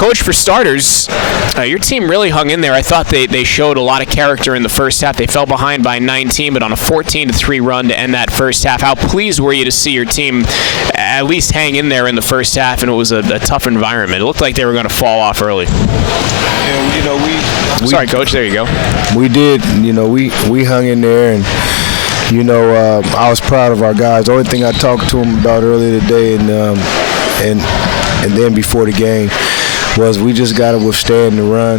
Coach, for starters, your team really hung in there. I thought they showed a lot of character in the first half. They fell behind by 19, but on a 14-3 run to end that first half. How pleased were you to see your team at least hang in there in the first half, and it was a tough environment? It looked like they were going to fall off early. Yeah, you know, Sorry, Coach, there you go. We did, you know, we hung in there, and you know, I was proud of our guys. The only thing I talked to them about earlier today and then before the game was we just got to withstand the run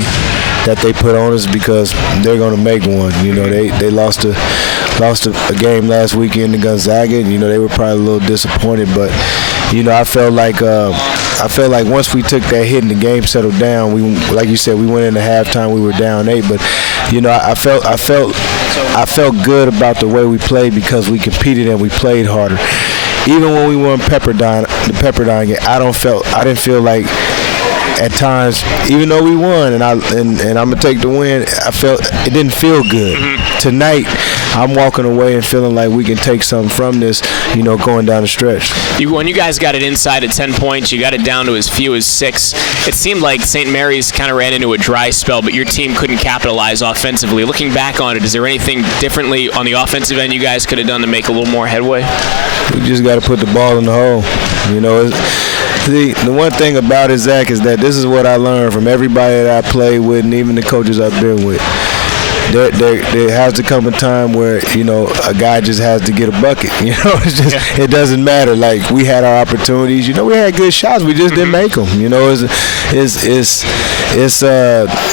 that they put on us, because they're going to make one. You know, they lost a game last weekend to Gonzaga, and you know, they were probably a little disappointed, but you know, I felt like once we took that hit and the game settled down, we, like you said, we went into halftime, we were down 8, but you know, I felt good about the way we played, because we competed and we played harder. Even when we won the Pepperdine game, I didn't feel like at times, even though we won and I'm gonna take the win, I felt it didn't feel good. Tonight, I'm walking away and feeling like we can take something from this, you know, going down the stretch. When you guys got it inside at 10 points, you got it down to as few as 6. It seemed like St. Mary's kind of ran into a dry spell, but your team couldn't capitalize offensively. Looking back on it, is there anything differently on the offensive end you guys could have done to make a little more headway? We just got to put the ball in the hole. You know, the one thing about it, Zach, is that this is what I learned from everybody that I played with and even the coaches I've been with. There has to come a time where, you know, a guy just has to get a bucket. You know, it's just It doesn't matter. Like, we had our opportunities. You know, we had good shots. We just didn't make them. You know, it's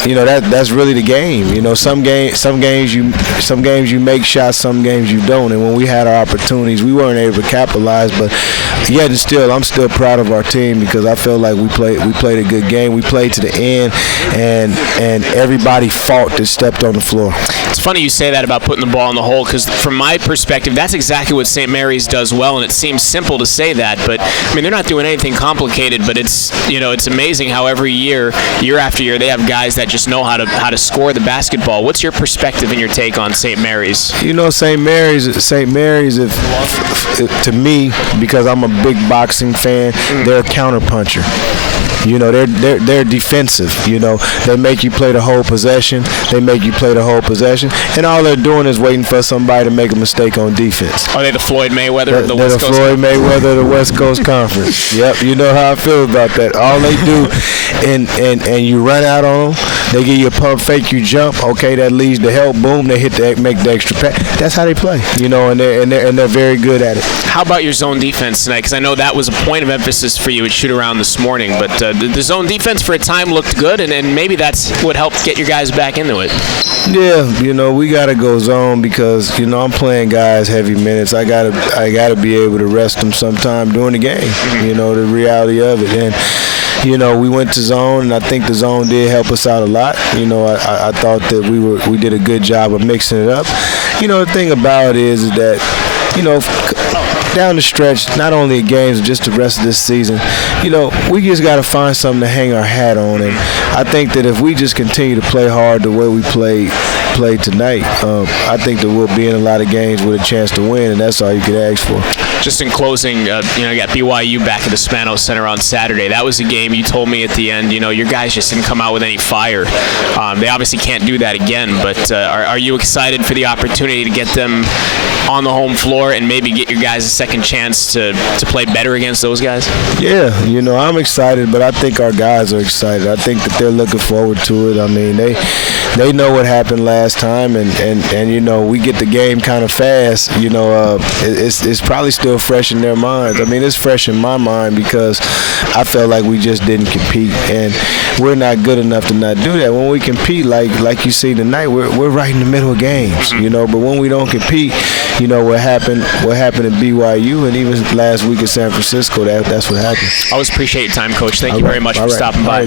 you know, that's really the game. You know, some games you make shots, some games you don't. And when we had our opportunities, we weren't able to capitalize. But yet and still, I'm still proud of our team, because I feel like we played a good game. We played to the end, and everybody fought that stepped on the floor. It's funny you say that about putting the ball in the hole, because from my perspective, that's exactly what St. Mary's does well, and it seems simple to say that, but I mean, they're not doing anything complicated, but it's, you know, it's amazing how every year after year, they have guys that just know how to score the basketball. What's your perspective and your take on St. Mary's? You know, St. Mary's, if to me, because I'm a big boxing fan, they're a counterpuncher. You know, they're defensive. You know, they make you play the whole possession. And all they're doing is waiting for somebody to make a mistake on defense. Are they the Floyd Mayweather of the West Coast? They're the Floyd Mayweather of the West Coast Conference. Yep, you know how I feel about that. All they do, and you run out on them. They give you a pump fake, you jump. Okay, that leads to help. Boom, they make the extra pass. That's how they play. You know, and they're very good at it. How about your zone defense tonight? Because I know that was a point of emphasis for you at shoot around this morning, but the zone defense for a time looked good, and maybe that's what helped get your guys back into it. Yeah, you know, we gotta go zone, because you know, I'm playing guys heavy minutes. I gotta be able to rest them sometime during the game. You know, the reality of it. And you know, we went to zone, and I think the zone did help us out a lot. You know, I thought that we did a good job of mixing it up. You know, the thing about it is that, you know, down the stretch, not only in games, but just the rest of this season, you know, we just got to find something to hang our hat on. And I think that if we just continue to play hard the way we played tonight, I think that we'll be in a lot of games with a chance to win, and that's all you could ask for. Just in closing, you know, you got BYU back at the Spanos Center on Saturday. That was a game you told me at the end, you know, your guys just didn't come out with any fire. They obviously can't do that again, but are you excited for the opportunity to get them on the home floor and maybe get your guys a second chance to play better against those guys? Yeah, you know, I'm excited, but I think our guys are excited. I think that they're looking forward to it. I mean, they know what happened last time, and you know, we get the game kind of fast. You know, it's probably still fresh in their minds. I mean, it's fresh in my mind, because I felt like we just didn't compete, and we're not good enough to not do that. When we compete, like you see tonight, we're right in the middle of games. You know, but when we don't compete, you know, what happened at BYU and even last week at San Francisco, that's what happened. Always appreciate your time, Coach. Thank you very much for stopping by.